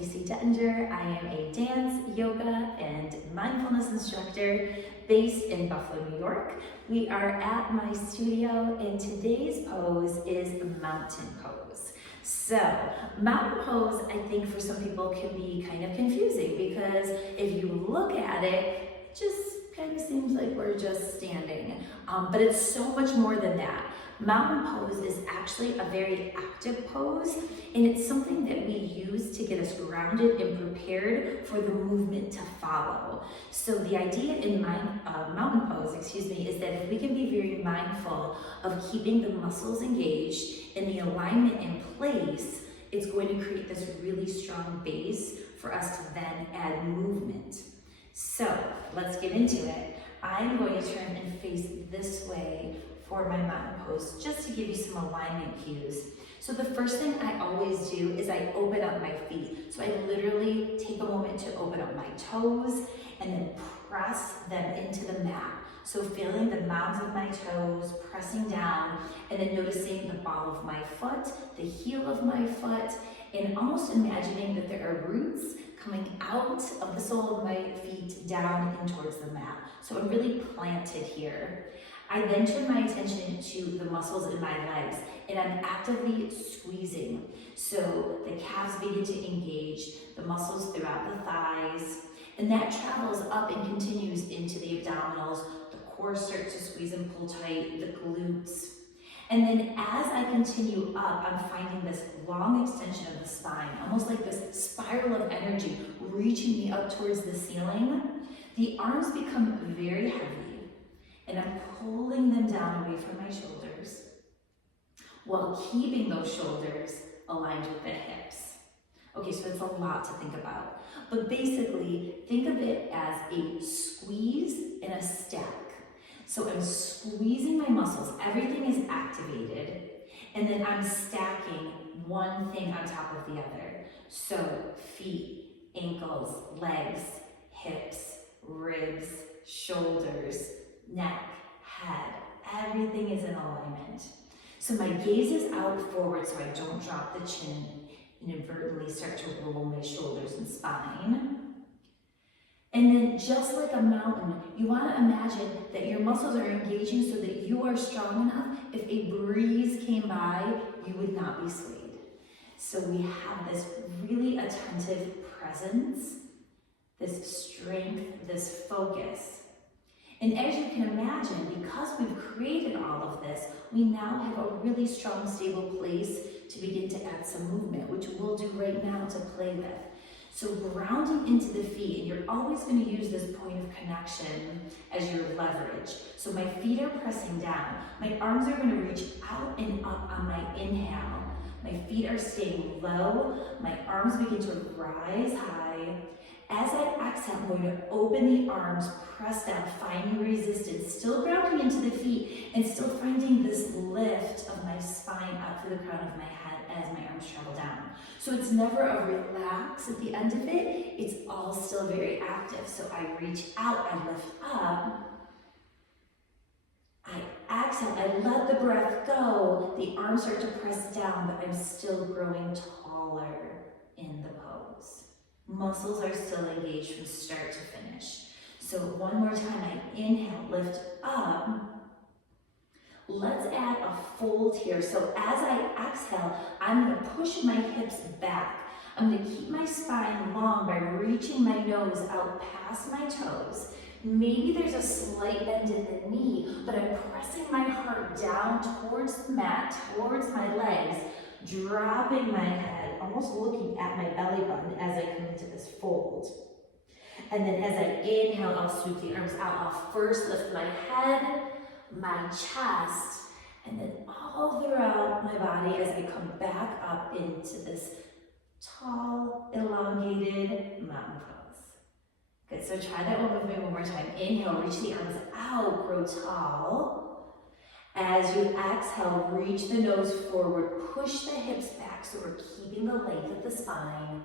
Stacey Dettinger. I am a dance, yoga, and mindfulness instructor based in Buffalo, New York. We are at my studio, and today's pose is mountain pose. So, mountain pose, I think for some people can be kind of confusing because if you look at it, it just kind of seems like we're just standing. But it's so much more than that. Mountain pose is actually a very active pose, and it's something that we use to get us grounded and prepared for the movement to follow. So the idea in mountain pose, is that if we can be very mindful of keeping the muscles engaged and the alignment in place, it's going to create this really strong base for us to then add movement. So let's get into it. I'm going to turn and face this way for my mountain pose, just to give you some alignment cues. So the first thing I always do is I open up my feet. So I literally take a moment to open up my toes and then press them into the mat. So feeling the mounds of my toes pressing down, and then noticing the ball of my foot, the heel of my foot, and almost imagining that there are roots coming out of the sole of my feet down in towards the mat. So I'm really planted here. I then turn my attention to the muscles in my legs, and I'm actively squeezing. So the calves begin to engage, the muscles throughout the thighs, and that travels up and continues into the abdominals. The core starts to squeeze and pull tight, the glutes. And then as I continue up, I'm finding this long extension of the spine, almost like this spiral of energy reaching me up towards the ceiling. The arms become very heavy, and I'm pulling them down away from my shoulders while keeping those shoulders aligned with the hips. Okay, so it's a lot to think about. But basically, think of it as a squeeze and a stack. So I'm squeezing my muscles, everything is activated, and then I'm stacking one thing on top of the other. So feet, ankles, legs, hips, ribs, shoulders, neck, head, everything is in alignment. So my gaze is out forward so I don't drop the chin and inadvertently start to roll my shoulders and spine. And then just like a mountain, you want to imagine that your muscles are engaging so that you are strong enough. If a breeze came by, you would not be swayed. So we have this really attentive presence, this strength, this focus. And as you can imagine, because we've created all of this, we now have a really strong, stable place to begin to add some movement, which we'll do right now to play with. So grounding into the feet, and you're always going to use this point of connection as your leverage. So my feet are pressing down. My arms are going to reach out and up on my inhale. My feet are staying low. My arms begin to rise high. As I exhale, I'm going to open the arms, press down, finding resistance, still grounding into the feet, and still finding this lift of my spine up through the crown of my head as my arms travel down. So it's never a relax at the end of it, it's all still very active. So I reach out, I lift up, I exhale, I let the breath go, the arms start to press down, but I'm still growing taller in the pose. Muscles are still engaged from start to finish. So one more time, I inhale, lift up. Let's add a fold here. So as I exhale, I'm going to push my hips back. I'm going to keep my spine long by reaching my nose out past my toes. Maybe there's a slight bend in the knee, but I'm pressing my heart down towards the mat, towards my legs, dropping my head, almost looking at my belly button as I come into this fold. And then as I inhale, I'll sweep the arms out. I'll first lift my head, my chest, and then all throughout my body as I come back up into this tall, elongated mountain pose. Good, so try that one with me one more time. Inhale, reach the arms out, grow tall. As you exhale, reach the nose forward, push the hips back so we're keeping the length of the spine.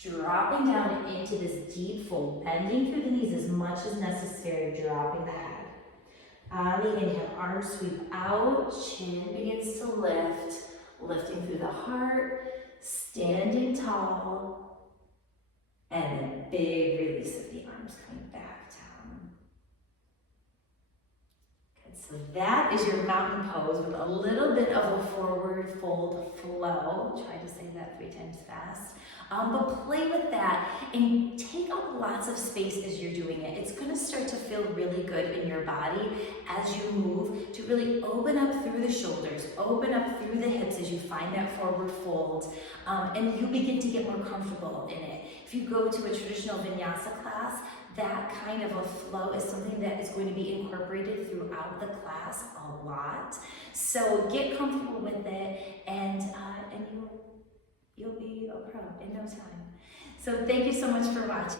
Dropping down into this deep fold, bending through the knees as much as necessary, dropping the head. On the inhale, arms sweep out, chin begins to lift, lifting through the heart, standing tall, And then big release of the arms coming back down. Good, so that is your mountain pose with a little bit of a forward fold flow. Try to say that 3 times fast. But play with that and take up lots of space as you're doing it. It's gonna start to feel really good in your body as you move to really open up through the shoulders, open up through the hips as you find that forward fold, and you begin to get more comfortable in it. If you go to a traditional vinyasa class, that kind of a flow is something that is going to be incorporated throughout the class a lot. So get comfortable with it, and you'll be a pro in no time. So thank you so much for watching.